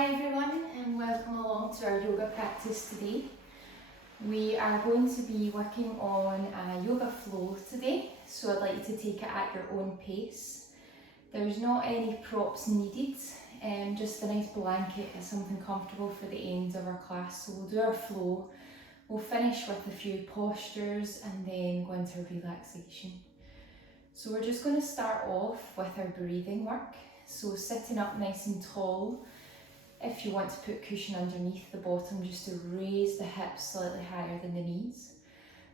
Hi everyone and welcome along to our yoga practice today. We are going to be working on a yoga flow today, so I'd like you to take it at your own pace. There's not any props needed, just a nice blanket and something comfortable for the ends of our class. So we'll do our flow, we'll finish with a few postures and then go into relaxation. So we're just going to start off with our breathing work. So sitting up nice and tall. If you want to put cushion underneath the bottom just to raise the hips slightly higher than the knees.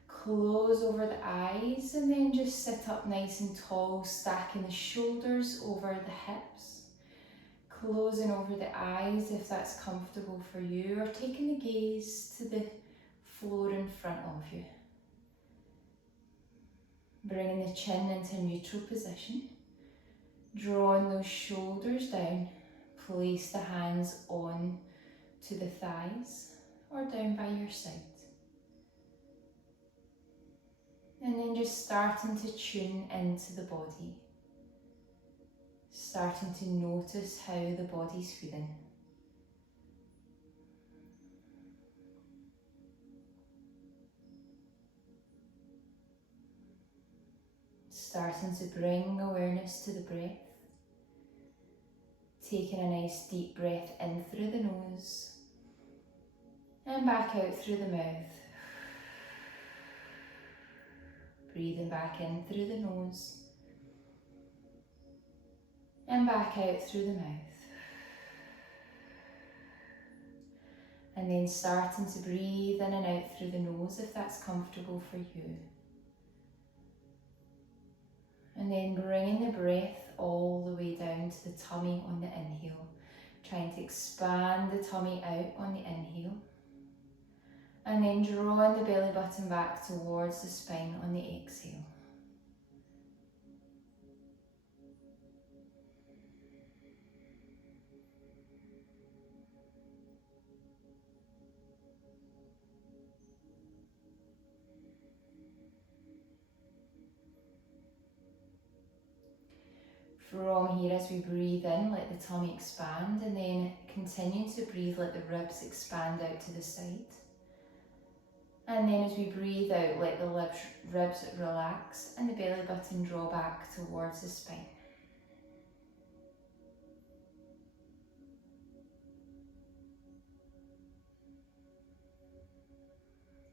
Close over the eyes and then just sit up nice and tall, stacking the shoulders over the hips. Closing over the eyes if that's comfortable for you, or taking the gaze to the floor in front of you. Bringing the chin into neutral position. Drawing those shoulders down. Place the hands on to the thighs or down by your side. And then just starting to tune into the body. Starting to notice how the body's feeling. Starting to bring awareness to the breath. Taking a nice deep breath in through the nose and back out through the mouth. Breathing back in through the nose and back out through the mouth. And then starting to breathe in and out through the nose if that's comfortable for you. And then bringing the breath all the way down to the tummy on the inhale. Trying to expand the tummy out on the inhale. And then drawing the belly button back towards the spine on the exhale. From here, as we breathe in, let the tummy expand, and then continue to breathe, let the ribs expand out to the side. And then as we breathe out, let the ribs relax and the belly button draw back towards the spine.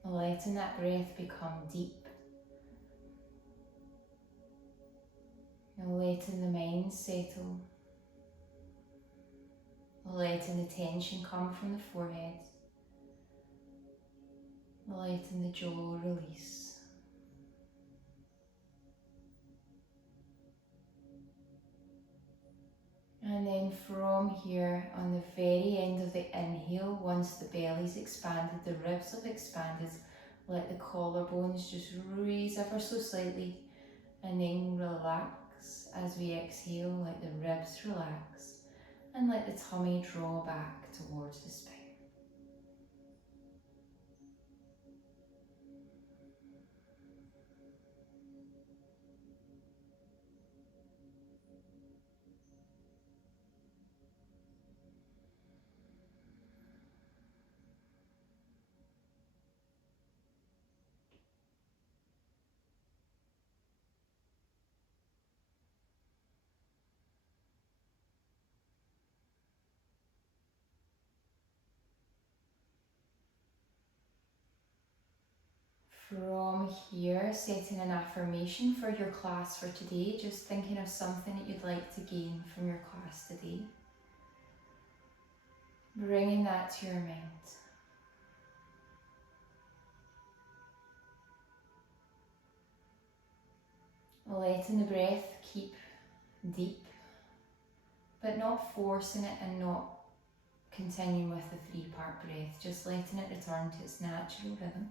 Letting that breath become deep. And letting the mind settle. Letting the tension come from the forehead. Letting the jaw release. And then from here, on the very end of the inhale, once the belly's expanded, the ribs have expanded, let the collarbones just raise ever so slightly and then relax. As we exhale, let the ribs relax and let the tummy draw back towards the spine. From here, setting an affirmation for your class for today, just thinking of something that you'd like to gain from your class today. Bringing that to your mind. Letting the breath keep deep, but not forcing it and not continuing with the 3-part breath, just letting it return to its natural rhythm.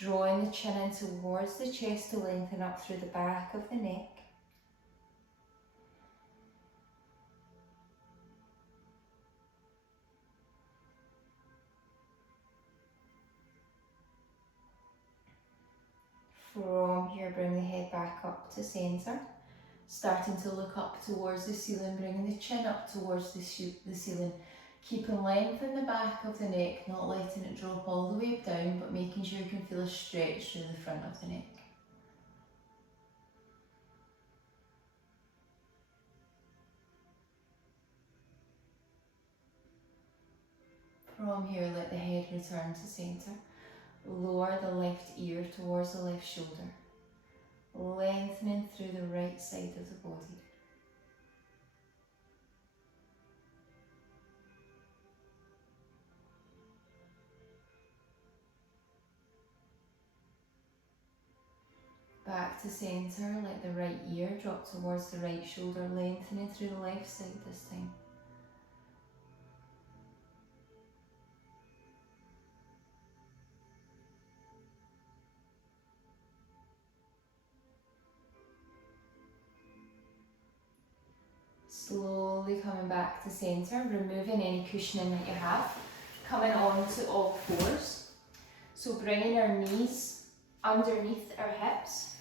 Drawing the chin in towards the chest to lengthen up through the back of the neck. From here, bring the head back up to centre. Starting to look up towards the ceiling, bringing the chin up towards the ceiling. Keeping length in the back of the neck, not letting it drop all the way down, but making sure you can feel a stretch through the front of the neck. From here, let the head return to centre. Lower the left ear towards the left shoulder, lengthening through the right side of the body. Back to centre, let the right ear drop towards the right shoulder, lengthening through the left side this time. Slowly coming back to centre, removing any cushioning that you have, coming on to all fours. So bringing our knees underneath our hips,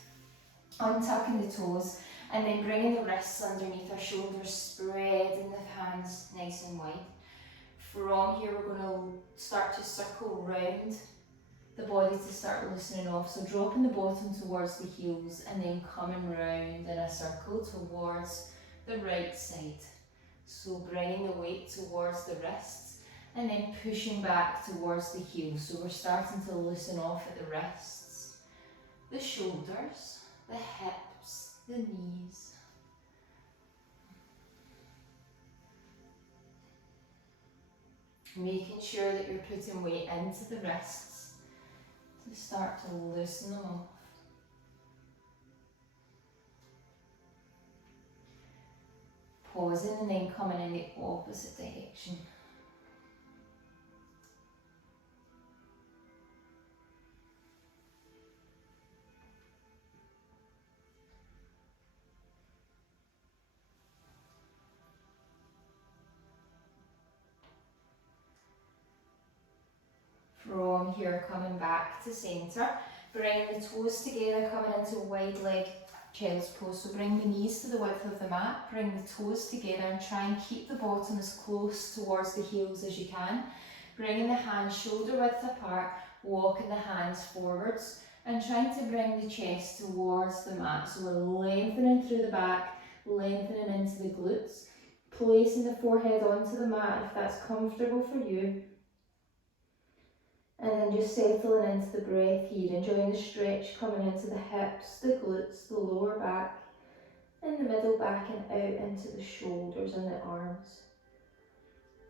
untucking the toes, and then bringing the wrists underneath our shoulders, spreading the hands nice and wide. From here we're going to start to circle round the body to start loosening off. So dropping the bottom towards the heels and then coming round in a circle towards the right side. So bringing the weight towards the wrists and then pushing back towards the heels. So we're starting to loosen off at the wrists, the shoulders, the hips, the knees. Making sure that you're putting weight into the wrists to start to loosen them off. Pausing and then coming in the opposite direction. From here, coming back to centre, bring the toes together, coming into wide leg child's pose. So bring the knees to the width of the mat, bring the toes together and try and keep the bottom as close towards the heels as you can. Bringing the hands shoulder width apart, walking the hands forwards and trying to bring the chest towards the mat. So we're lengthening through the back, lengthening into the glutes, placing the forehead onto the mat if that's comfortable for you. And then just settling into the breath here, enjoying the stretch coming into the hips, the glutes, the lower back, in the middle back and out into the shoulders and the arms.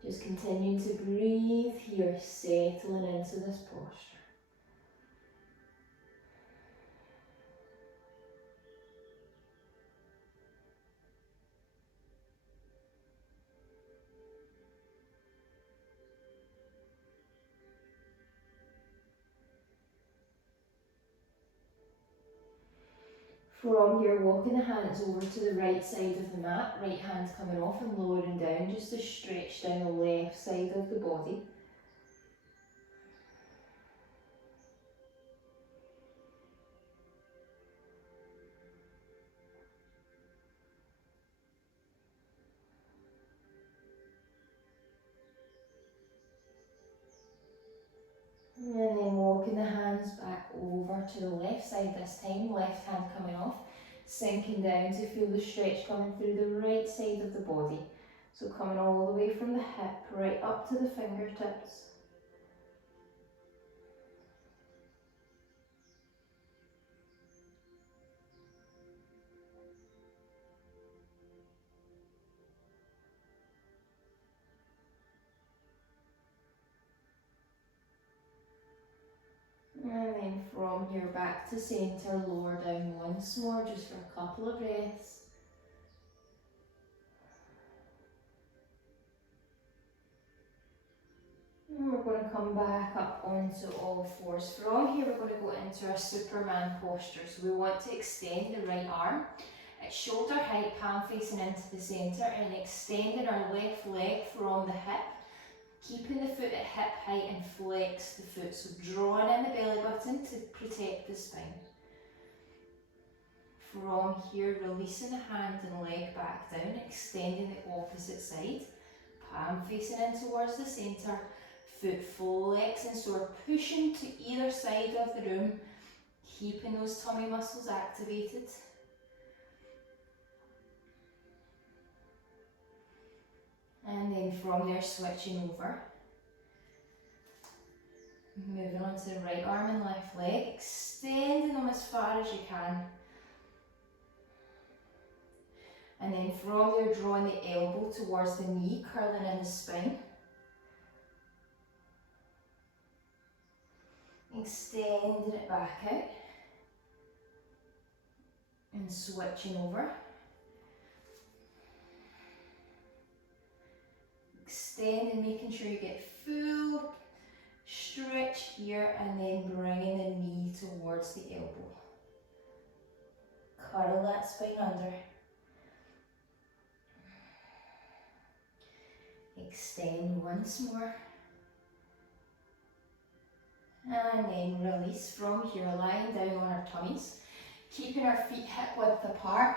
Just continuing to breathe here, settling into this posture. From here, walking the hands over to the right side of the mat, right hand coming off and lowering down, just to stretch down the left side of the body. And then walking the hands back over to the left side this time, left hand coming off, sinking down to feel the stretch coming through the right side of the body. So coming all the way from the hip right up to the fingertips. And then from here back to centre, lower down once more just for a couple of breaths. And we're going to come back up onto all fours. From here we're going to go into our Superman posture. So we want to extend the right arm at shoulder height, palm facing into the centre, and extending our left leg from the hip. Keeping the foot at hip height and flex the foot, so drawing in the belly button to protect the spine. From here, releasing the hand and leg back down, extending the opposite side. Palm facing in towards the centre, foot flexing, so we're pushing to either side of the room, keeping those tummy muscles activated. And then from there, switching over. Moving on to the right arm and left leg, extending them as far as you can. And then from there, drawing the elbow towards the knee, curling in the spine. Extending it back out. And switching over. Extending, making sure you get full stretch here, and then bringing the knee towards the elbow. Curl that spine under. Extend once more. And then release from here, lying down on our tummies. Keeping our feet hip width apart.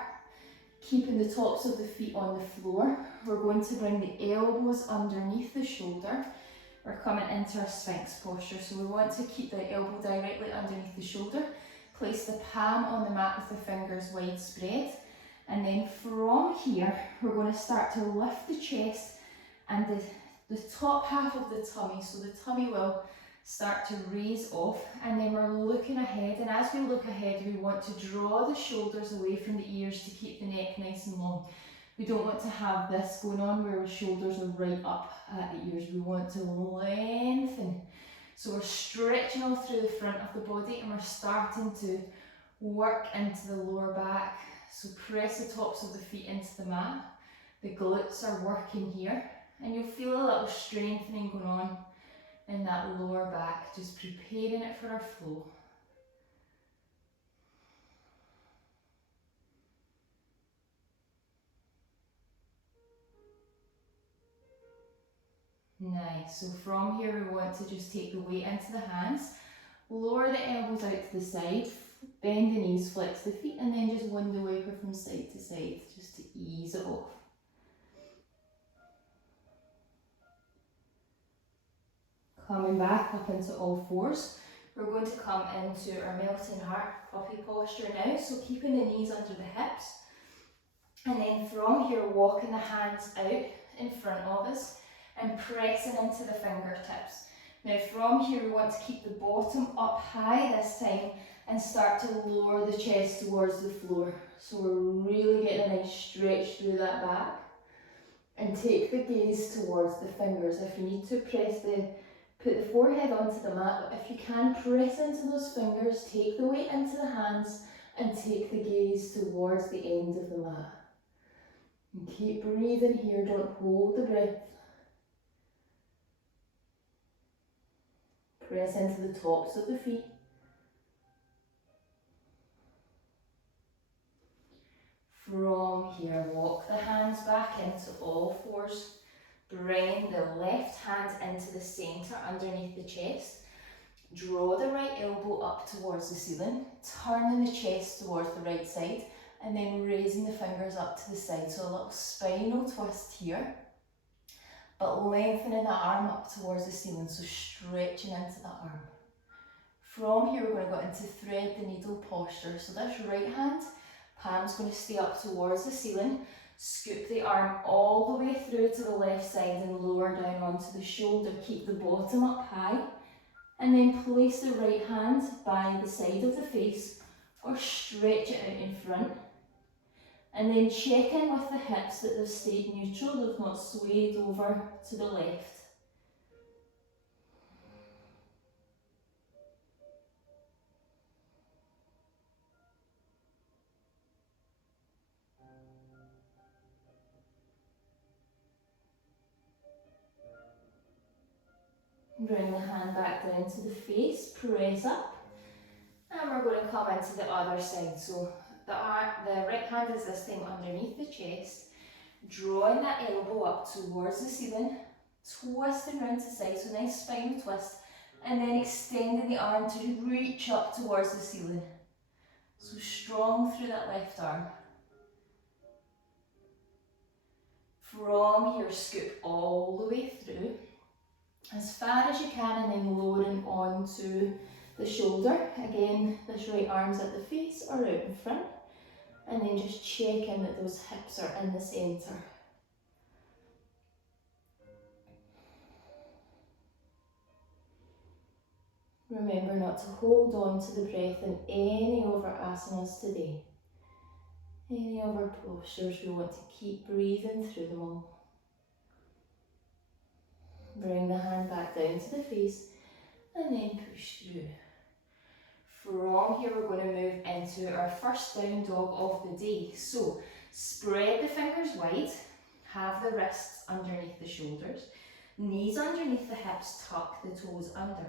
Keeping the tops of the feet on the floor. We're going to bring the elbows underneath the shoulder. We're coming into our Sphinx posture, so we want to keep the elbow directly underneath the shoulder. Place the palm on the mat with the fingers wide spread. And then from here, we're going to start to lift the chest and the top half of the tummy, so the tummy will start to raise off, and then we're looking ahead, and as we look ahead we want to draw the shoulders away from the ears to keep the neck nice and long. We don't want to have this going on where our shoulders are right up at the ears. We want to lengthen. So we're stretching all through the front of the body, and we're starting to work into the lower back. So press the tops of the feet into the mat. The glutes are working here, and you'll feel a little strengthening going on in that lower back, just preparing it for our flow. Nice. So from here we want to just take the weight into the hands, lower the elbows out to the side, bend the knees, flex the feet, and then just window wiper from side to side, just to ease it off. Coming back up into all fours, we're going to come into our melting heart puppy posture now, so keeping the knees under the hips, and then from here walking the hands out in front of us and pressing into the fingertips. Now from here we want to keep the bottom up high this time and start to lower the chest towards the floor, so we're really getting a nice stretch through that back. And take the gaze towards the fingers. If you need to put the forehead onto the mat, but if you can, press into those fingers, take the weight into the hands, and take the gaze towards the end of the mat. And keep breathing here, don't hold the breath. Press into the tops of the feet. From here, walk the hands back into all fours. Bring the left hand into the centre underneath the chest. Draw the right elbow up towards the ceiling, turning the chest towards the right side, and then raising the fingers up to the side. So a little spinal twist here, but lengthening the arm up towards the ceiling, so stretching into the arm. From here we're going to go into thread the needle posture. So this right hand, palm's going to stay up towards the ceiling. Scoop the arm all the way through to the left side and lower down onto the shoulder. Keep the bottom up high. And then place the right hand by the side of the face or stretch it out in front. And then check in with the hips that they've stayed neutral, they've not swayed over to the left. Bring the hand back down to the face, press up, and we're going to come into the other side. So the right hand is this time underneath the chest, drawing that elbow up towards the ceiling, twisting round to the side, so nice spinal twist, and then extending the arm to reach up towards the ceiling. So strong through that left arm. From here, scoop all the way through, as far as you can, and then lowering onto the shoulder. Again, this right arm's at the face or out in front. And then just check in that those hips are in the centre. Remember not to hold on to the breath in any of our asanas today. Any of our postures, we want to keep breathing through them all. Bring the hand back down to the face and then push through. From here, we're going to move into our first down dog of the day. So spread the fingers wide, have the wrists underneath the shoulders, knees underneath the hips, tuck the toes under.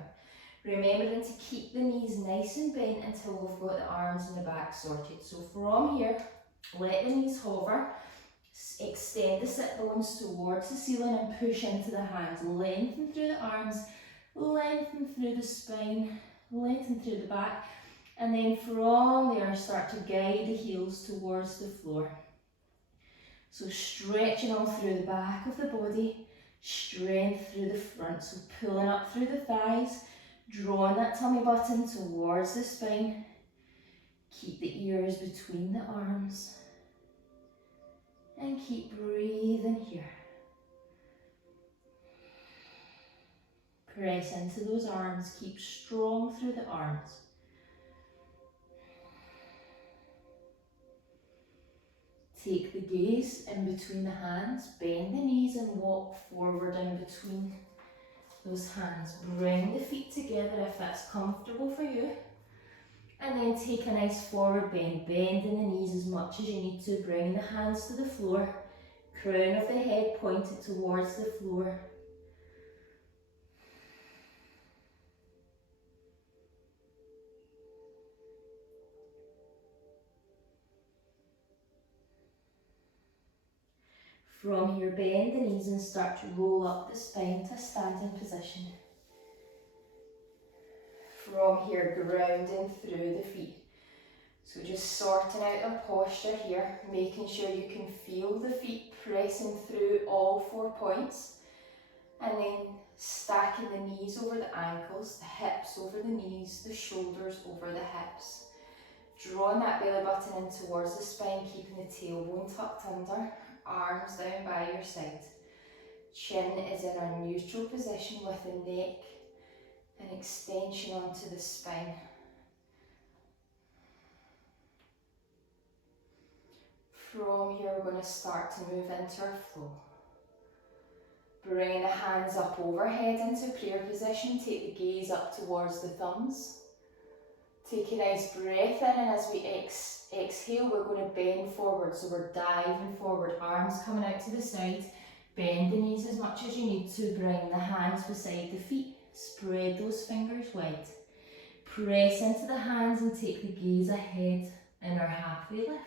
Remembering to keep the knees nice and bent until we've got the arms and the back sorted. So from here, let the knees hover, extend the sit bones towards the ceiling and push into the hands. Lengthen through the arms, lengthen through the spine, lengthen through the back, and then from there start to guide the heels towards the floor. So stretching all through the back of the body, strength through the front, so pulling up through the thighs, drawing that tummy button towards the spine. Keep the ears between the arms and keep breathing here. Press into those arms, keep strong through the arms. Take the gaze in between the hands, bend the knees and walk forward in between those hands. Bring the feet together if that's comfortable for you. And then take a nice forward bend, bending the knees as much as you need to. Bring the hands to the floor, crown of the head pointed towards the floor. From here, bend the knees and start to roll up the spine to standing position. From here, grounding through the feet. So just sorting out our posture here, making sure you can feel the feet pressing through all 4 points. And then stacking the knees over the ankles, the hips over the knees, the shoulders over the hips. Drawing that belly button in towards the spine, keeping the tailbone tucked under. Arms down by your side. Chin is in our neutral position with the neck and extension onto the spine. From here, we're going to start to move into our flow. Bringing the hands up overhead into prayer position. Take the gaze up towards the thumbs. Take a nice breath in, and as we exhale, we're going to bend forward. So we're diving forward, arms coming out to the side. Bend the knees as much as you need to. Bring the hands beside the feet. Spread those fingers wide. Press into the hands and take the gaze ahead in our halfway lift.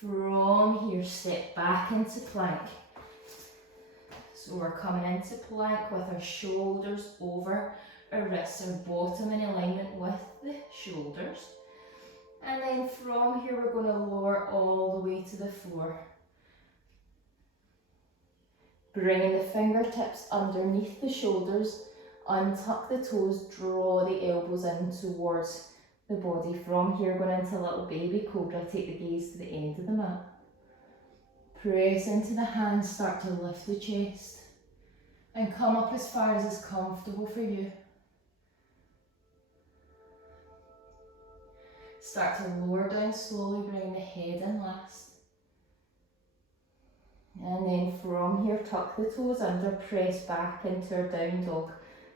From here, step back into plank. So we're coming into plank with our shoulders over our wrists, our bottom in alignment with the shoulders. And then from here, we're going to lower all the way to the floor. Bringing the fingertips underneath the shoulders, untuck the toes, draw the elbows in towards the body. From here, going into a little baby cobra, take the gaze to the end of the mat. Press into the hands, start to lift the chest and come up as far as is comfortable for you. Start to lower down slowly, bring the head in last. And then from here, tuck the toes under, press back into our down dog.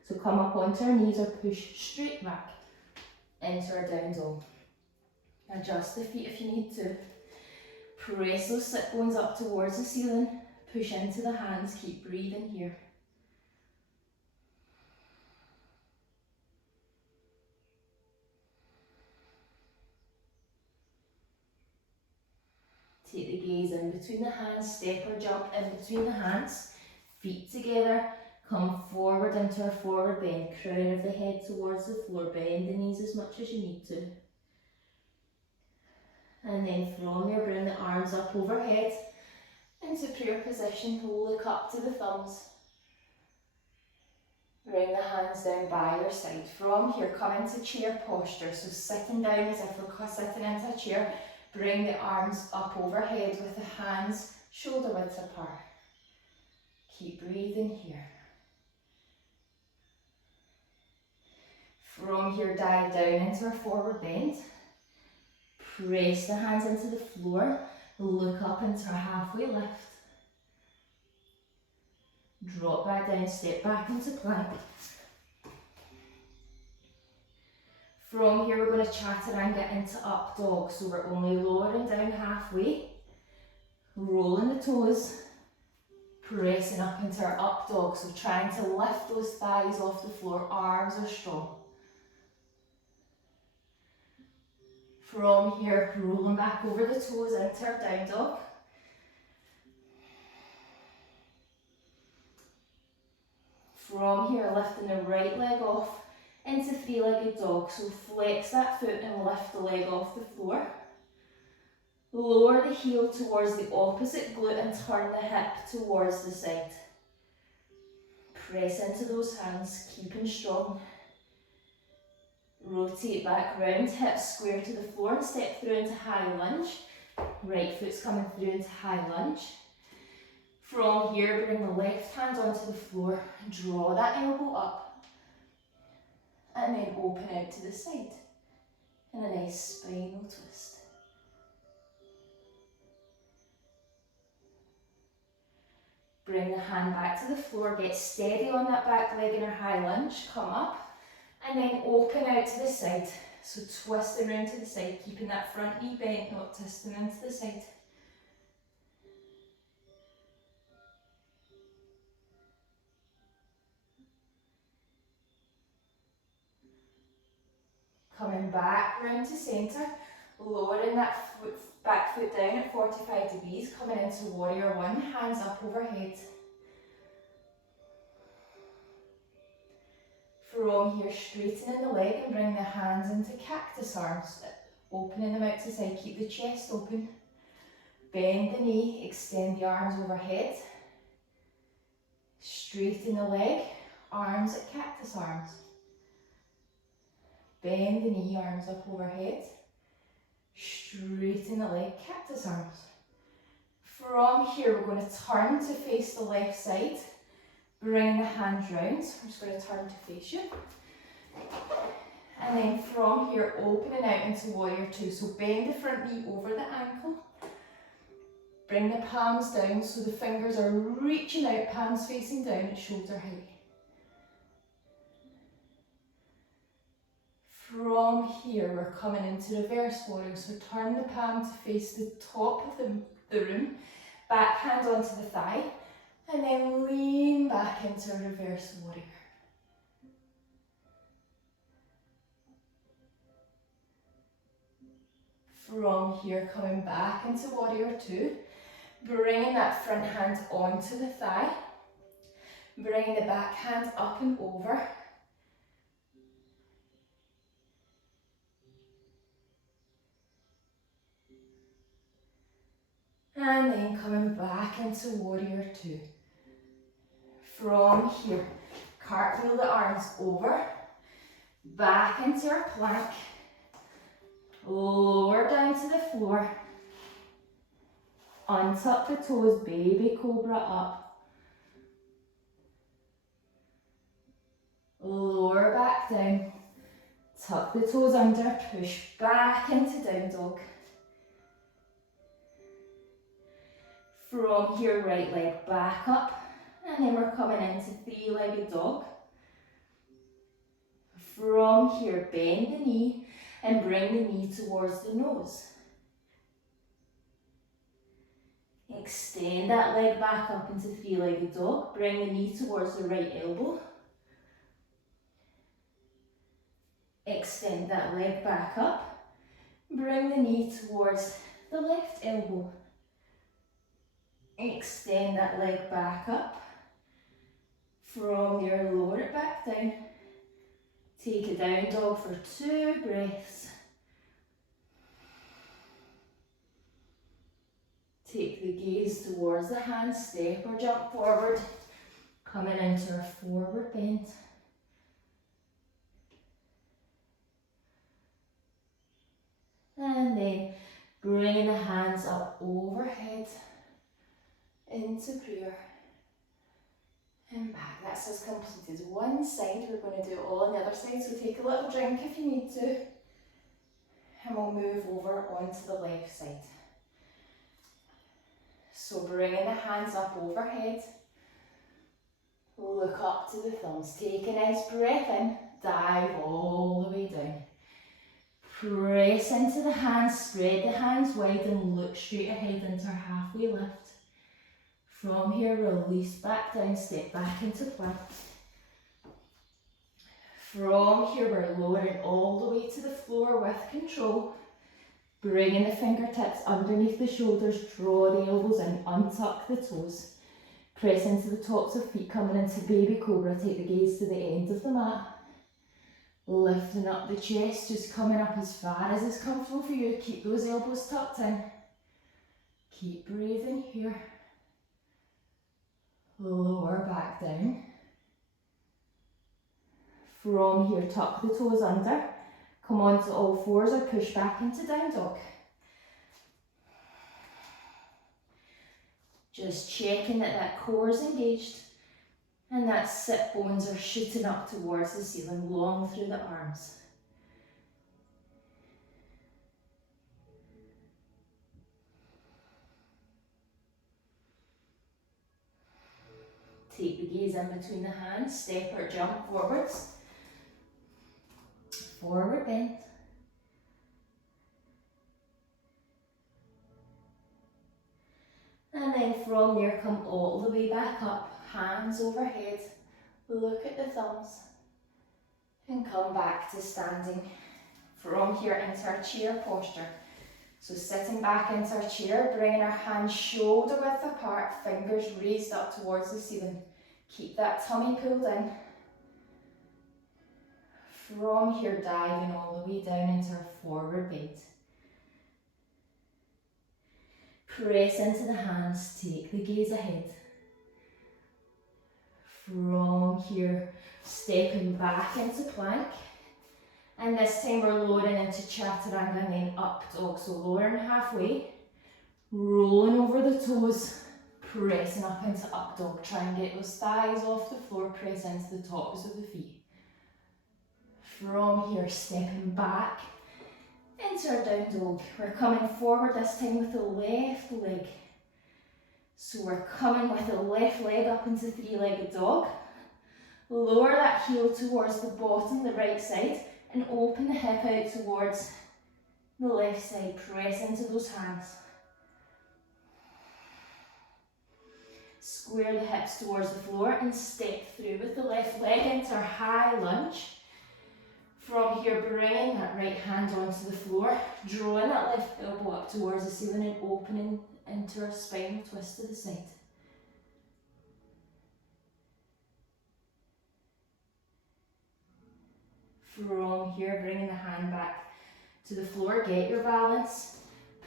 So come up onto our knees or push straight back into our down dog. Adjust the feet if you need to. Press those sit bones up towards the ceiling, push into the hands, keep breathing here. Take the gaze in between the hands, step or jump in between the hands, feet together, come forward into our forward bend, crown of the head towards the floor, bend the knees as much as you need to. And then from there, bring the arms up overhead into prayer position. Look up to the thumbs. Bring the hands down by your side. From here, come into chair posture. So sitting down as if we're sitting into a chair. Bring the arms up overhead with the hands shoulder width apart. Keep breathing here. From here, dive down into our forward bend. Press the hands into the floor. Look up into our halfway lift. Drop back down, step back into plank. From here, we're going to chatter and get into up dog. So we're only lowering down halfway, rolling the toes, pressing up into our up dog. So trying to lift those thighs off the floor, arms are strong. From here, rolling back over the toes into our down dog. From here, lifting the right leg off into three-legged dog. So flex that foot and lift the leg off the floor. Lower the heel towards the opposite glute and turn the hip towards the side. Press into those hands, keeping strong. Rotate back round, hips square to the floor and step through into high lunge. Right foot's coming through into high lunge. From here, bring the left hand onto the floor, draw that elbow up, and then open out to the side in a nice spinal twist. Bring the hand back to the floor, get steady on that back leg in our high lunge, come up, and then open out to the side. So twisting around to the side, keeping that front knee bent, not twisting into the side. Coming back round to centre, lowering that back foot down at 45 degrees, coming into warrior one, hands up overhead. From here, straightening the leg and bring the hands into cactus arms, opening them out to side, keep the chest open. Bend the knee, extend the arms overhead. Straighten the leg, arms at cactus arms. Bend the knee, arms up overhead. Straighten the leg, cactus arms. From here, we're going to turn to face the left side. Bring the hands round. I'm just going to turn to face you. And then from here, opening out into warrior two. So bend the front knee over the ankle. Bring the palms down so the fingers are reaching out, palms facing down at shoulder height. From here, we're coming into reverse warrior. So turn the palm to face the top of the room, back hand onto the thigh, and then lean back into reverse warrior. From here, coming back into warrior two, bringing that front hand onto the thigh, bringing the back hand up and over. And then coming back into warrior two. From here, cartwheel the arms over, back into our plank, lower down to the floor, untuck the toes, baby cobra up, lower back down, tuck the toes under, push back into down dog. From here, right leg back up, and then we're coming into three-legged dog. From here, bend the knee and bring the knee towards the nose. Extend that leg back up into three-legged dog. Bring the knee towards the right elbow. Extend that leg back up. Bring the knee towards the left elbow. Extend that leg back up. From there, lower it back down. Take a down dog for 2 breaths. Take the gaze towards the hands, step or jump forward, coming into a forward bend. And then bringing the hands up overhead into prayer and back. That's us completed one side. We're going to do it all on the other side, so take a little drink if you need to, and we'll move over onto the left side. So bringing the hands up overhead, look up to the thumbs, take a nice breath in, dive all the way down. Press into the hands, spread the hands wide and look straight ahead into our halfway lift. From here, release back down, step back into plank. From here, we're lowering all the way to the floor with control. Bringing the fingertips underneath the shoulders, draw the elbows in, untuck the toes. Press into the tops of feet, coming into baby cobra, take the gaze to the end of the mat. Lifting up the chest, just coming up as far as is comfortable for you. Keep those elbows tucked in. Keep breathing here. Lower back down. From here, tuck the toes under. Come onto all fours or push back into down dog. Just checking that that core is engaged and that sit bones are shooting up towards the ceiling, long through the arms. Take the gaze in between the hands, step or jump forwards. Forward bend. And then from there, come all the way back up, hands overhead, look at the thumbs, and come back to standing. From here into our chair posture. So sitting back into our chair, bringing our hands shoulder width apart, fingers raised up towards the ceiling. Keep that tummy pulled in. From here, diving all the way down into our forward bend. Press into the hands, take the gaze ahead. From here, stepping back into plank. And this time we're lowering into chaturanga and then up dog. So lowering halfway, rolling over the toes, pressing up into up dog. Try and get those thighs off the floor, press into the tops of the feet. From here, stepping back into our down dog. We're coming forward this time with the left leg. So we're coming with the left leg up into three-legged dog. Lower that heel towards the bottom, the right side, and open the hip out towards the left side. Press into those hands. Square the hips towards the floor and step through with the left leg into our high lunge. From here, bringing that right hand onto the floor, drawing that left elbow up towards the ceiling and opening into our spinal twist to the side. From here, bringing the hand back to the floor, get your balance,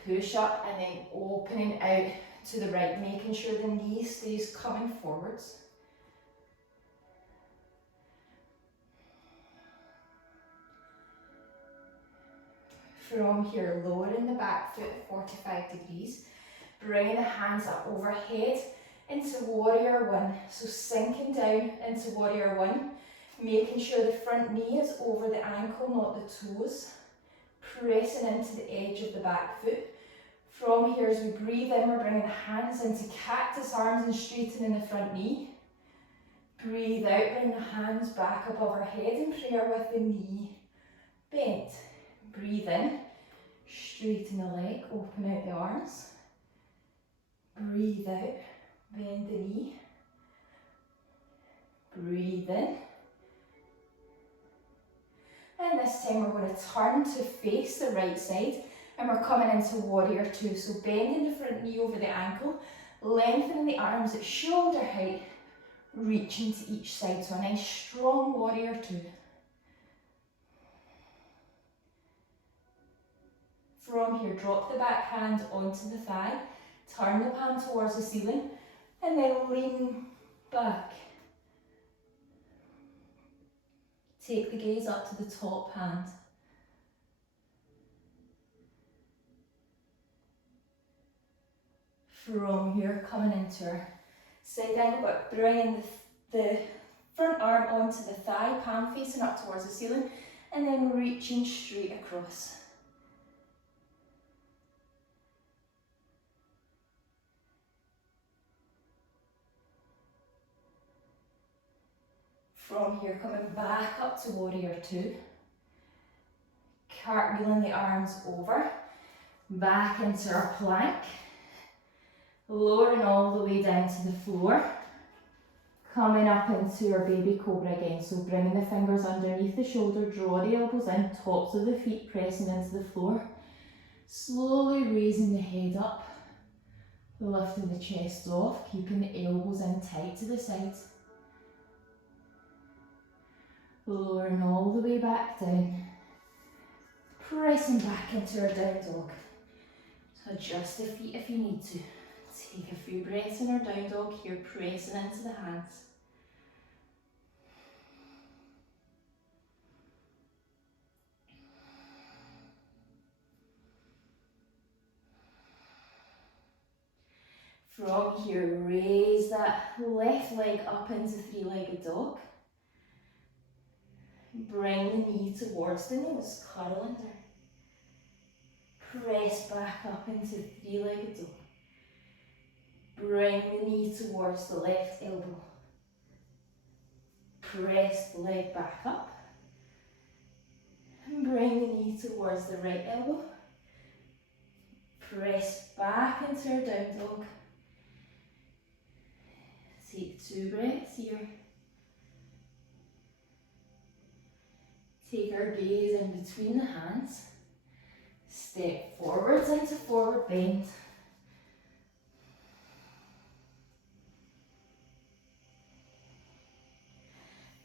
push up and then opening out to the right, making sure the knee stays coming forwards. From here, lowering the back foot 45 degrees, bringing the hands up overhead into warrior one. So sinking down into warrior one, making sure the front knee is over the ankle, not the toes. Pressing into the edge of the back foot. From here, as we breathe in, we're bringing the hands into cactus arms and straightening the front knee. Breathe out, bring the hands back above our head in prayer with the knee bent. Breathe in, straighten the leg, open out the arms. Breathe out, bend the knee. Breathe in. And this time we're going to turn to face the right side and we're coming into warrior two. So bending the front knee over the ankle, lengthening the arms at shoulder height, reaching to each side. So a nice strong warrior two. From here, drop the back hand onto the thigh, Turn the palm towards the ceiling and then lean back. Take the gaze up to the top hand. From here, coming into our side angle, but bringing the front arm onto the thigh, palm facing up towards the ceiling, and then reaching straight across. From here, coming back up to warrior two. Cartwheeling the arms over, back into our plank. Lowering all the way down to the floor. Coming up into our baby cobra again, so bringing the fingers underneath the shoulder, draw the elbows in, tops of the feet pressing into the floor. Slowly raising the head up, lifting the chest off, keeping the elbows in tight to the sides. Lowering all the way back down, pressing back into our down dog. So adjust the feet if you need to. Take a few breaths in our down dog here, pressing into the hands. From here, raise that left leg up into three-legged dog. Bring the knee towards the nose, curl under. Press back up into three-legged dog. Bring the knee towards the left elbow. Press the leg back up. And bring the knee towards the right elbow. Press back into our down dog. Take 2 breaths here. Take our gaze in between the hands. Step forwards into forward bend.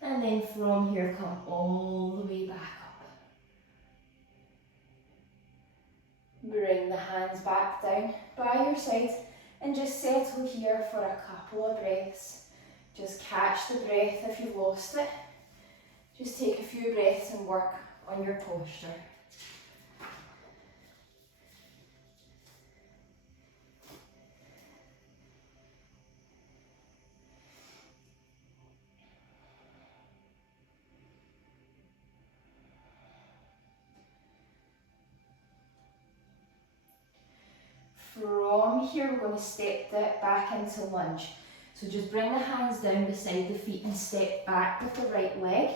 And then from here, come all the way back up. Bring the hands back down by your side and just settle here for a couple of breaths. Just catch the breath if you've lost it. Just take a few breaths and work on your posture. From here, we're going to step that back into lunge. So just bring the hands down beside the feet and step back with the right leg.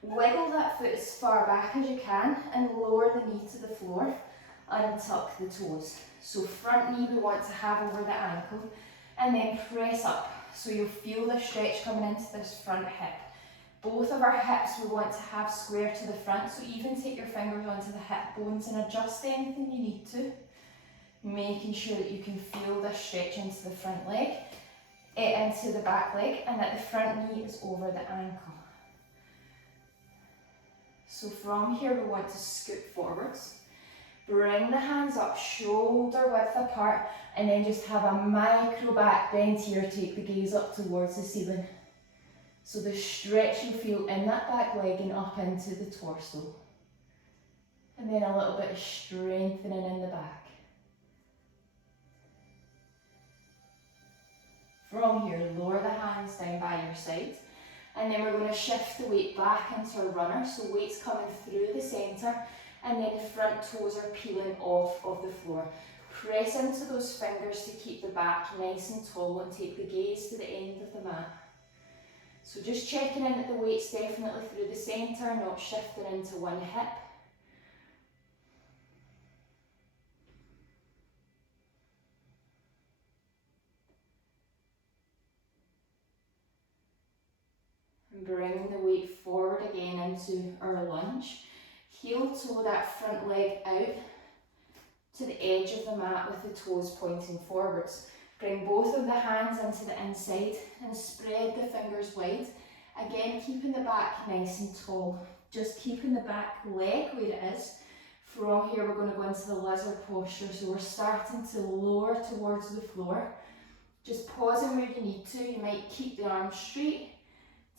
Wiggle that foot as far back as you can and lower the knee to the floor. Untuck the toes. So front knee we want to have over the ankle and then press up. So you'll feel the stretch coming into this front hip. Both of our hips we want to have square to the front, so even take your fingers onto the hip bones and adjust anything you need to. Making sure that you can feel this stretch into the front leg, into the back leg, and that the front knee is over the ankle. So from here we want to scoot forwards. Bring the hands up, shoulder width apart, and then just have a micro back bend here. Take the gaze up towards the ceiling. So the stretch you feel in that back leg and up into the torso. And then a little bit of strengthening in the back. From here, lower the hands down by your side. And then we're going to shift the weight back into a runner. So weight's coming through the centre. And then the front toes are peeling off of the floor. Press into those fingers to keep the back nice and tall and take the gaze to the end of the mat. So just checking in that the weight's definitely through the centre, not shifting into one hip. And bringing the weight forward again into our lunge. Heel toe that front leg out to the edge of the mat with the toes pointing forwards. Bring both of the hands into the inside and spread the fingers wide. Again, keeping the back nice and tall. Just keeping the back leg where it is. From here we're going to go into the lizard posture, so we're starting to lower towards the floor. Just pausing where you need to. You might keep the arms straight,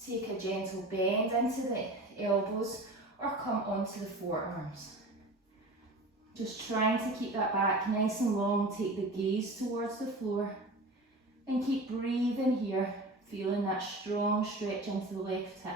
take a gentle bend into the elbows, or come onto the forearms. Just trying to keep that back nice and long, take the gaze towards the floor, and keep breathing here, feeling that strong stretch into the left hip.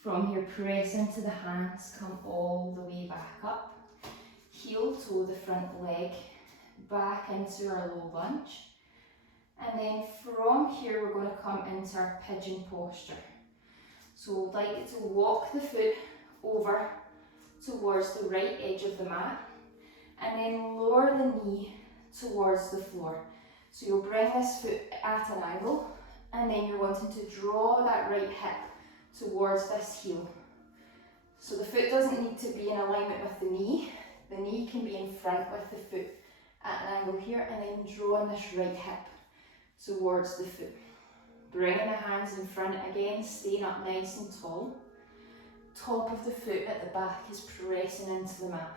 From here, press into the hands, come all the way back up. Heel toe the front leg back into our low lunge. And then from here, we're going to come into our pigeon posture. So I'd like you to walk the foot over towards the right edge of the mat, and then lower the knee towards the floor. So you'll bring this foot at an angle, and then you're wanting to draw that right hip towards this heel. So the foot doesn't need to be in alignment with the knee. The knee can be in front with the foot at an angle here, and then drawing this right hip towards the foot. Bringing the hands in front again, staying up nice and tall. Top of the foot at the back is pressing into the mat.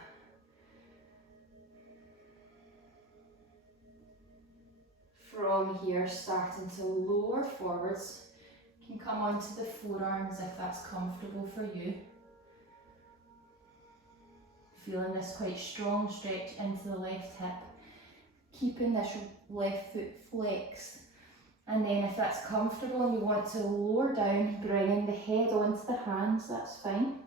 From here, starting to lower forwards. You can come onto the forearms if that's comfortable for you. Feeling this quite strong stretch into the left hip. Keeping this left foot flexed. And then if that's comfortable and you want to lower down, bringing the head onto the hands, that's fine.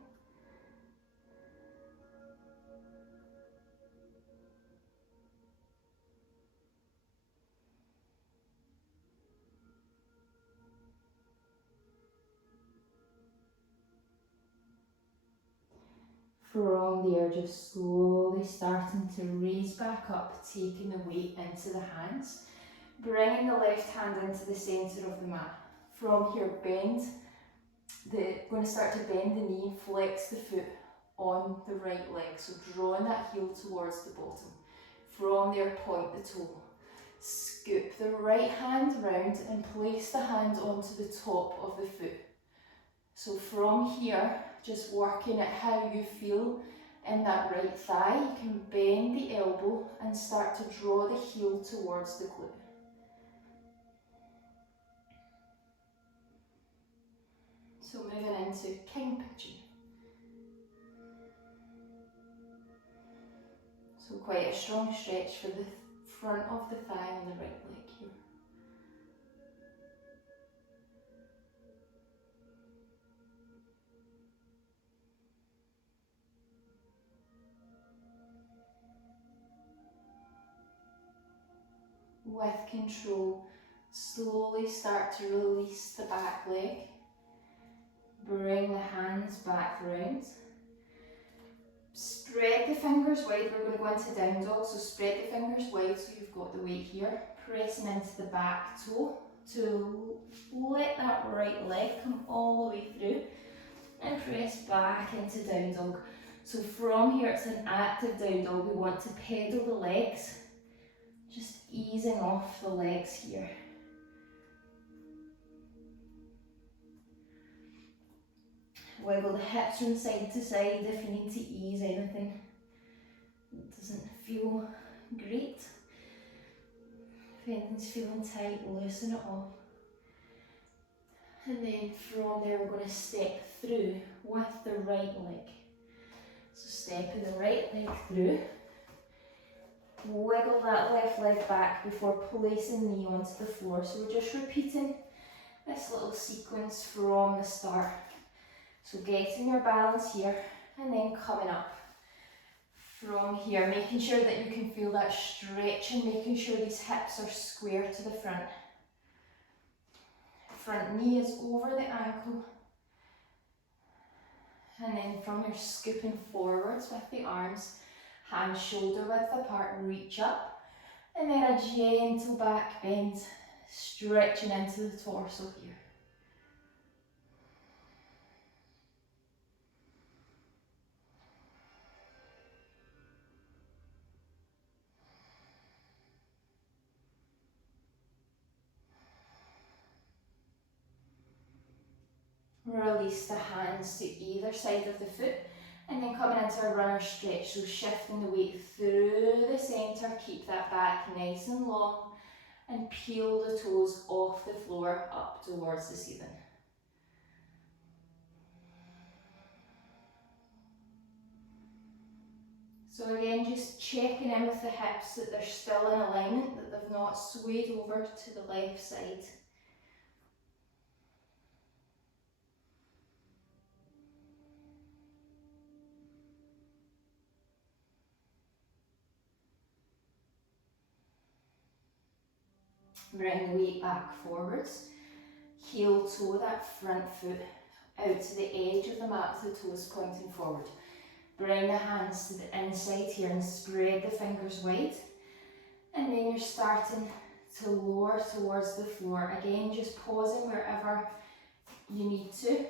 From there, just slowly starting to raise back up, taking the weight into the hands. Bringing the left hand into the centre of the mat. From here, going to start to bend the knee and flex the foot on the right leg. So drawing that heel towards the bottom. From there, point the toe. Scoop the right hand round and place the hand onto the top of the foot. So from here, just working at how you feel in that right thigh, you can bend the elbow and start to draw the heel towards the glute. So moving into king pigeon. So quite a strong stretch for the front of the thigh on the right leg here. With control, slowly start to release the back leg. Bring the hands back round. Spread the fingers wide. We're going to go into down dog, so spread the fingers wide so you've got the weight here. Pressing into the back toe to let that right leg come all the way through and press back into down dog. So from here, it's an active down dog. We want to pedal the legs, just easing off the legs here. Wiggle the hips from side to side if you need to ease anything that doesn't feel great. If anything's feeling tight, loosen it off. And then from there, we're going to step through with the right leg. So stepping the right leg through. Wiggle that left leg back before placing the knee onto the floor. So we're just repeating this little sequence from the start. So getting your balance here and then coming up. From here, making sure that you can feel that stretch and making sure these hips are square to the front. Front knee is over the ankle. And then from your scooping forwards with the arms, hands shoulder width apart, reach up. And then a gentle back bend, stretching into the torso here. Release the hands to either side of the foot, and then coming into a runner stretch, so shifting the weight through the centre, keep that back nice and long, and peel the toes off the floor up towards the ceiling. So again, just checking in with the hips that they're still in alignment, that they've not swayed over to the left side. Bring the weight back forwards, heel toe that front foot out to the edge of the mat with the toes pointing forward. Bring the hands to the inside here and spread the fingers wide. And then you're starting to lower towards the floor. Again, just pausing wherever you need to.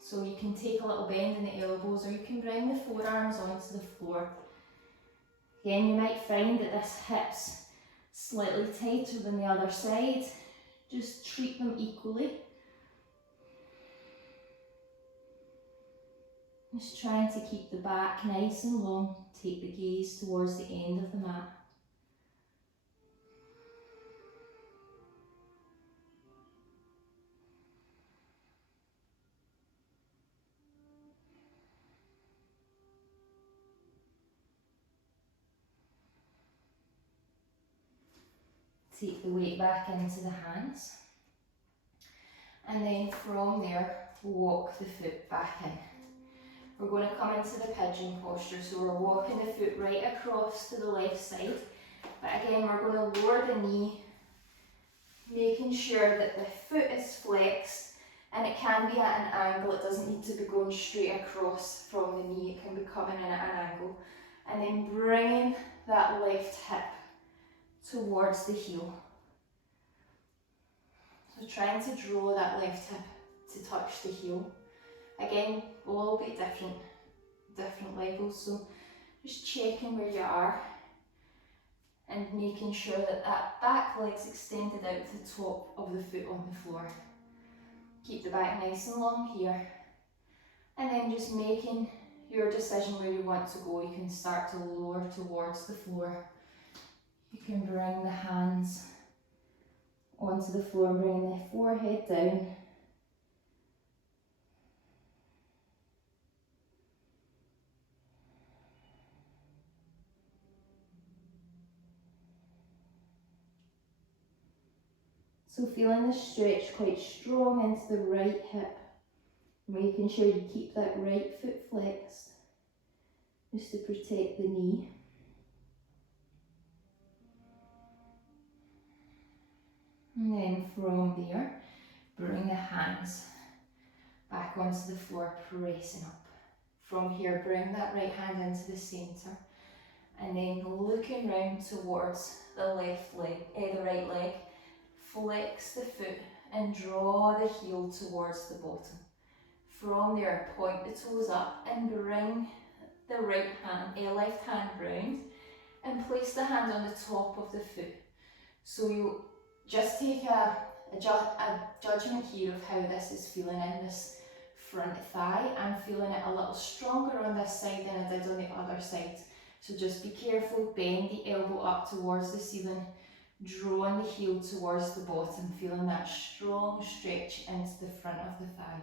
So you can take a little bend in the elbows, or you can bring the forearms onto the floor. Again, you might find that this hip's slightly tighter than the other side. Just treat them equally. Just trying to keep the back nice and long. Take the gaze towards the end of the mat. Take the weight back into the hands, and then from there walk the foot back in. We're going to come into the pigeon posture, so we're walking the foot right across to the left side, but again we're going to lower the knee, making sure that the foot is flexed, and it can be at an angle. It doesn't need to be going straight across from the knee, it can be coming in at an angle, and then bringing that left hip towards the heel. So trying to draw that left hip to touch the heel. Again, will all be different levels, so just checking where you are and making sure that that back leg's extended out to the top of the foot on the floor. Keep the back nice and long here, and then just making your decision where you want to go. You can start to lower towards the floor. You can bring the hands onto the floor, bringing the forehead down. So feeling the stretch quite strong into the right hip, making sure you keep that right foot flexed, just to protect the knee. And then from there, bring the hands back onto the floor, pressing up. From here, bring that right hand into the centre, and then looking round towards the left leg, the right leg. Flex the foot and draw the heel towards the bottom. From there, point the toes up and bring the left hand round, and place the hand on the top of the foot. So you just take a judgment here of how this is feeling in this front thigh. I'm feeling it a little stronger on this side than I did on the other side. So just be careful, bend the elbow up towards the ceiling, drawing the heel towards the bottom, feeling that strong stretch into the front of the thigh.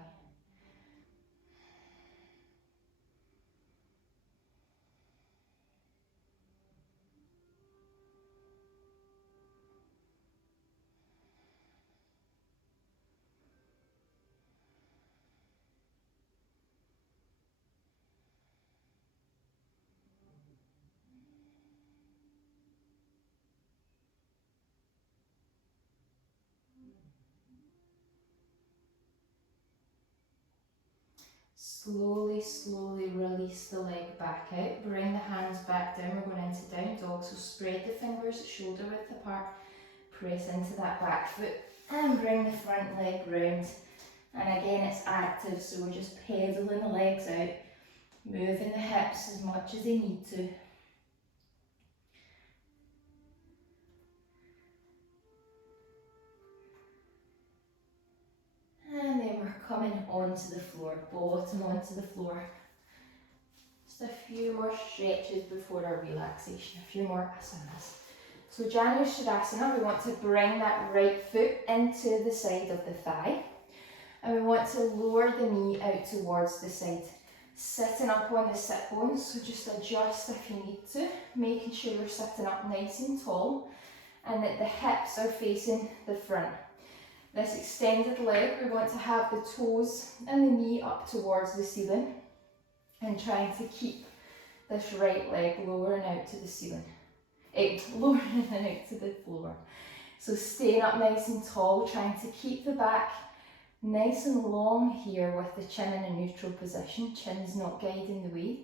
Slowly release the leg back out. Bring the hands back down. We're going into down dog. So spread the fingers shoulder width apart. Press into that back foot and bring the front leg round. And again, it's active, so we're just pedaling the legs out, moving the hips as much as they need to. And then we're coming on onto the floor, bottom onto the floor. Just a few more stretches before our relaxation, a few more asanas. So Janu Shavasana, we want to bring that right foot into the side of the thigh. And we want to lower the knee out towards the side. Sitting up on the sit bones, so just adjust if you need to, making sure you're sitting up nice and tall and that the hips are facing the front. This extended leg, we want to have the toes and the knee up towards the ceiling and trying to keep this right leg lowering out to the ceiling. Lowering out to the floor. So staying up nice and tall, trying to keep the back nice and long here with the chin in a neutral position, chin's not guiding the way.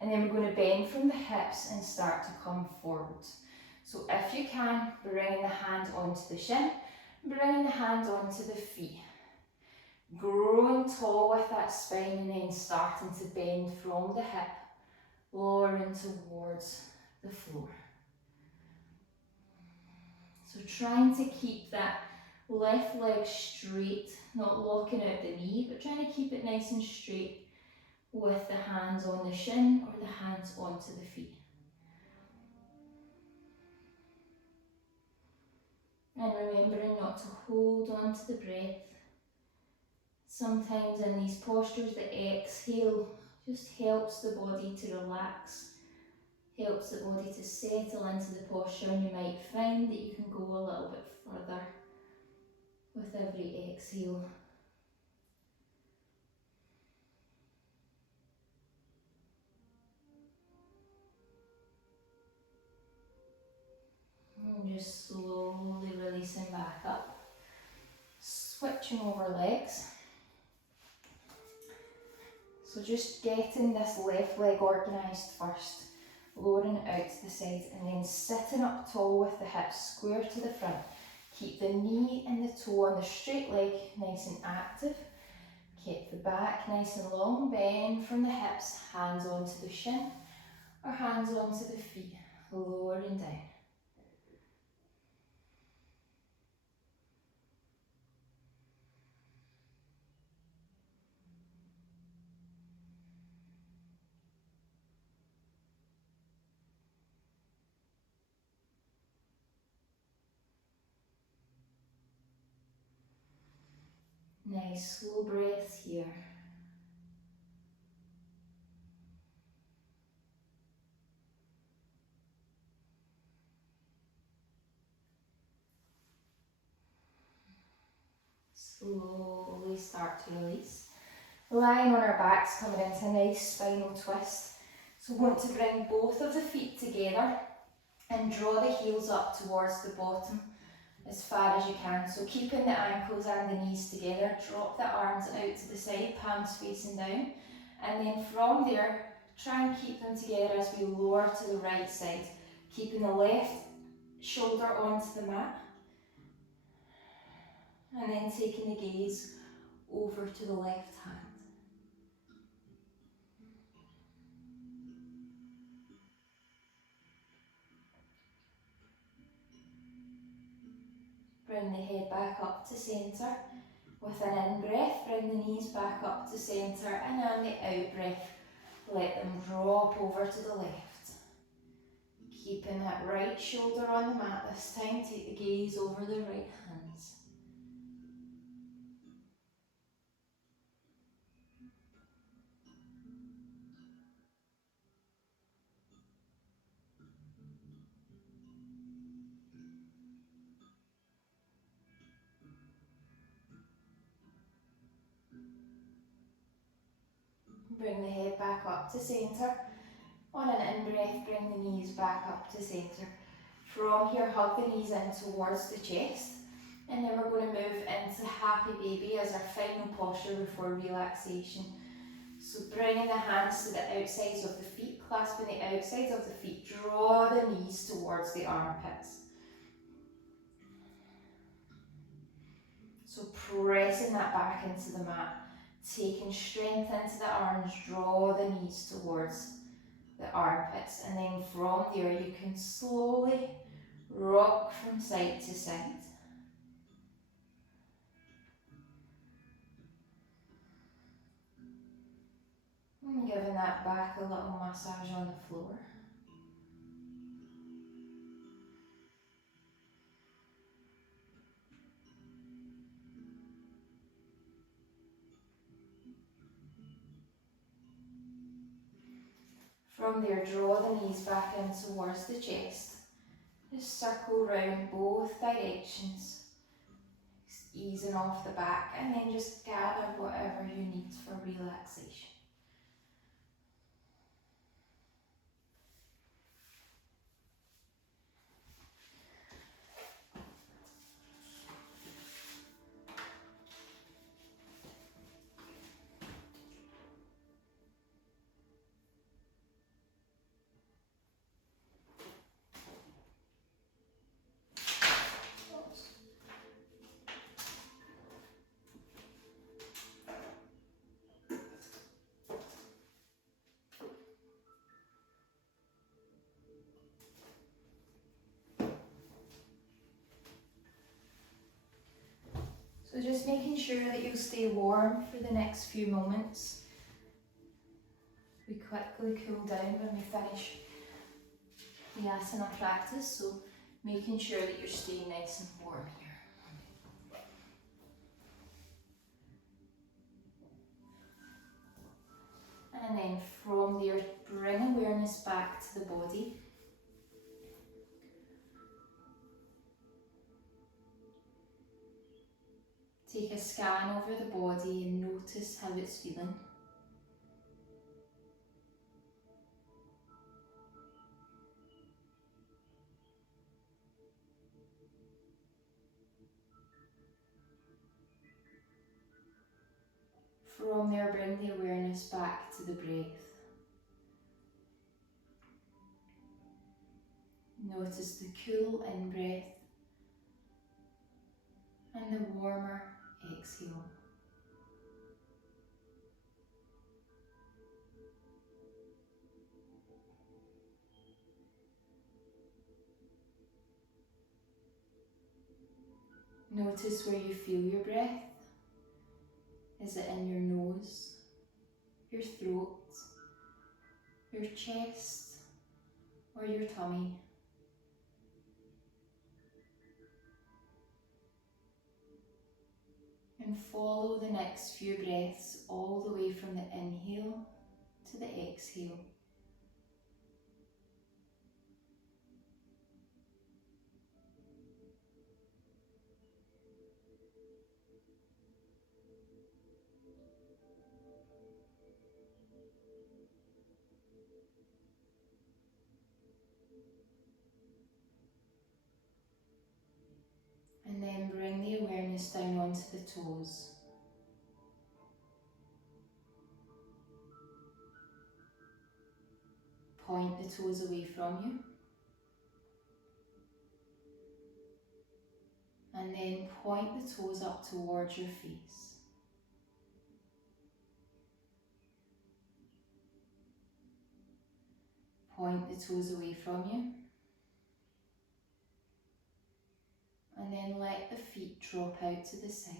And then we're going to bend from the hips and start to come forward. So if you can, bringing the hand onto the shin, bringing the hand onto the feet. Growing tall with that spine and then starting to bend from the hip, lowering towards the floor. So trying to keep that left leg straight, not locking out the knee, but trying to keep it nice and straight with the hands on the shin or the hands onto the feet. And remembering not to hold on to the breath. Sometimes in these postures, the exhale just helps the body to relax, helps the body to settle into the posture, and you might find that you can go a little bit further with every exhale. And just slowly releasing back up. Switching over legs. So just getting this left leg organised first, lowering it out to the side and then sitting up tall with the hips square to the front. Keep the knee and the toe on the straight leg nice and active. Keep the back nice and long, bend from the hips, hands onto the shin or hands onto the feet, lowering down. Nice slow breaths here. Slowly start to release. Lying on our backs, coming into a nice spinal twist. So want to bring both of the feet together and draw the heels up towards the bottom as far as you can. So keeping the ankles and the knees together, drop the arms out to the side, palms facing down. And then from there, try and keep them together as we lower to the right side. Keeping the left shoulder onto the mat. And then taking the gaze over to the left hand. Bring the head back up to centre. With an in-breath, bring the knees back up to centre, and on the out-breath, let them drop over to the left. Keeping that right shoulder on the mat this time, take the gaze over the right hands. Bring the head back up to centre. On an in-breath, bring the knees back up to centre. From here, hug the knees in towards the chest. And then we're going to move into Happy Baby as our final posture before relaxation. So bringing the hands to the outsides of the feet, clasping the outsides of the feet. Draw the knees towards the armpits. So pressing that back into the mat. Taking strength into the arms, draw the knees towards the armpits, and then from there you can slowly rock from side to side. And giving that back a little massage on the floor. From there, draw the knees back in towards the chest. Just circle round both directions. Just easing off the back, and then just gather whatever you need for relaxation. So just making sure that you'll stay warm for the next few moments. We quickly cool down when we finish the asana practice, so making sure that you're staying nice and warm here. And then from there, bring awareness back to the body. Take a scan over the body and notice how it's feeling. From there, bring the awareness back to the breath. Notice the cool in-breath and the warmer exhale. Notice where you feel your breath. Is it in your nose, your throat, your chest, or your tummy? And follow the next few breaths all the way from the inhale to the exhale. And then bring the awareness down onto the toes. Point the toes away from you. And then point the toes up towards your face. Point the toes away from you. And then let the feet drop out to the side.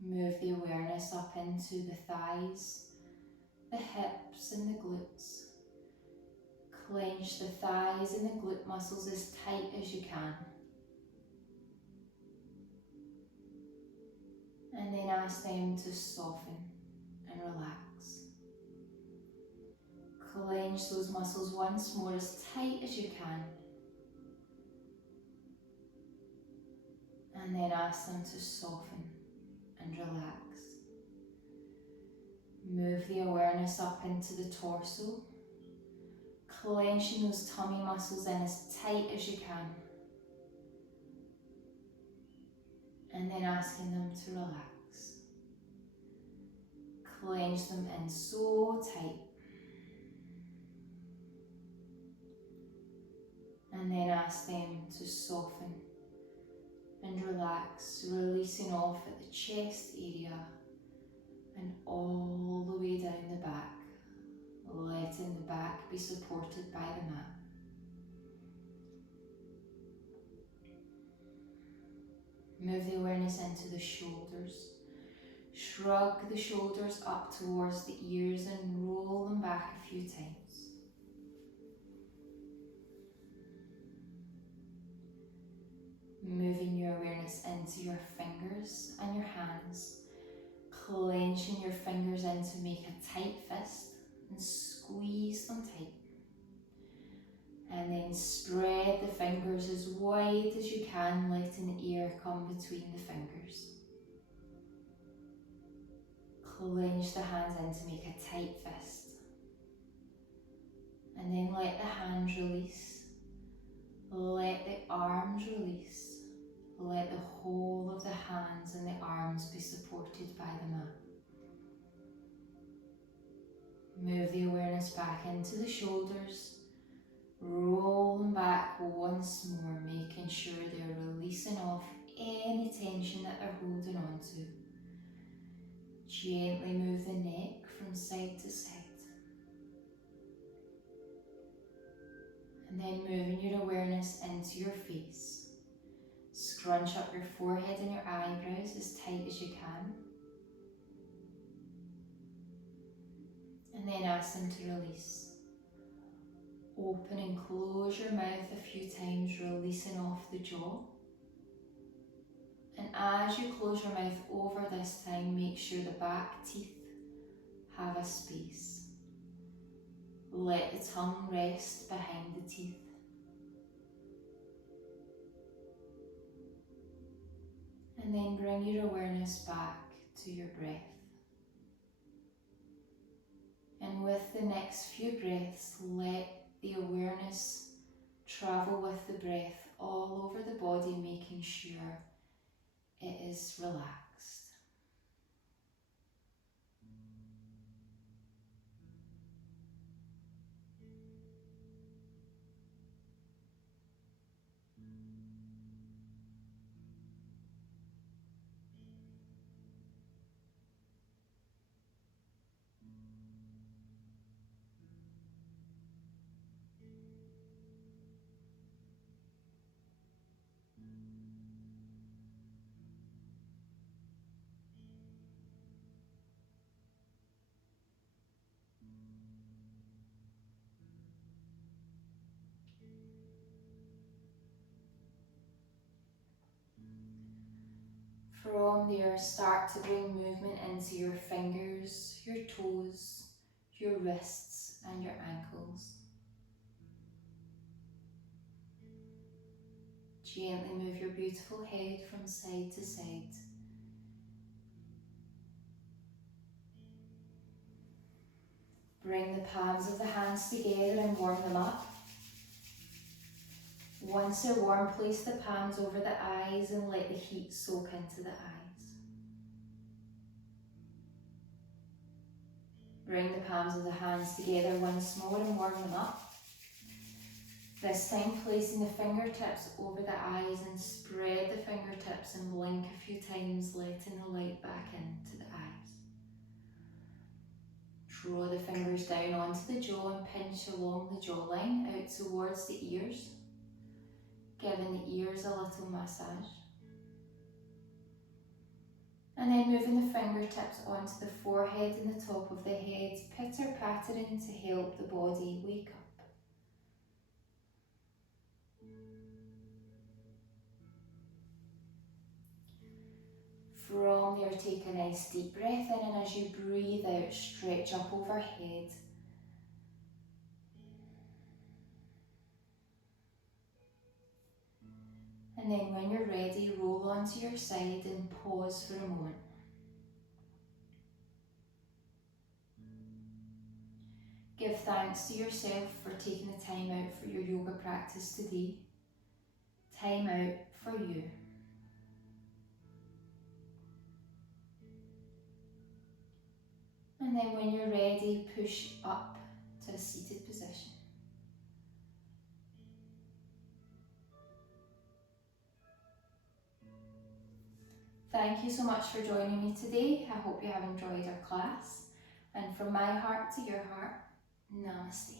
Move the awareness up into the thighs, the hips and the glutes. Clench the thighs and the glute muscles as tight as you can. And then ask them to soften and relax. Clench those muscles once more as tight as you can. And then ask them to soften and relax. Move the awareness up into the torso. Clenching those tummy muscles in as tight as you can. And then asking them to relax. Clench them in so tight. And then ask them to soften and relax, releasing off at the chest area and all the way down the back, letting the back be supported by the mat. Move the awareness into the shoulders. Shrug the shoulders up towards the ears and roll them back a few times. Moving your awareness into your fingers and your hands, clenching your fingers in to make a tight fist and squeeze them tight. And then spread the fingers as wide as you can, letting the air come between the fingers. Clench the hands in to make a tight fist. And then let the hands release. Let the arms release. Let the whole of the hands and the arms be supported by the mat. Move the awareness back into the shoulders. Roll them back once more, making sure they're releasing off any tension that they're holding on to. Gently move the neck from side to side. And then moving your awareness into your face. Scrunch up your forehead and your eyebrows as tight as you can. And then ask them to release. Open and close your mouth a few times, releasing off the jaw. And as you close your mouth over this time, make sure the back teeth have a space. Let the tongue rest behind the teeth. And then bring your awareness back to your breath. And with the next few breaths, let the awareness travel with the breath all over the body, making sure it is relaxed. From there, start to bring movement into your fingers, your toes, your wrists and your ankles. Gently move your beautiful head from side to side. Bring the palms of the hands together and warm them up. Once they're warm, place the palms over the eyes and let the heat soak into the eyes. Bring the palms of the hands together once more and warm them up. This time placing the fingertips over the eyes and spread the fingertips and blink a few times, letting the light back into the eyes. Draw the fingers down onto the jaw and pinch along the jawline out towards the ears, giving the ears a little massage. And then moving the fingertips onto the forehead and the top of the head, pitter-pattering to help the body wake up. From there, take a nice deep breath in, and as you breathe out, stretch up overhead. And then when you're ready, roll onto your side and pause for a moment. Give thanks to yourself for taking the time out for your yoga practice today. Time out for you. And then when you're ready, push up to a seated position. Thank you so much for joining me today. I hope you have enjoyed our class. And from my heart to your heart, Namaste.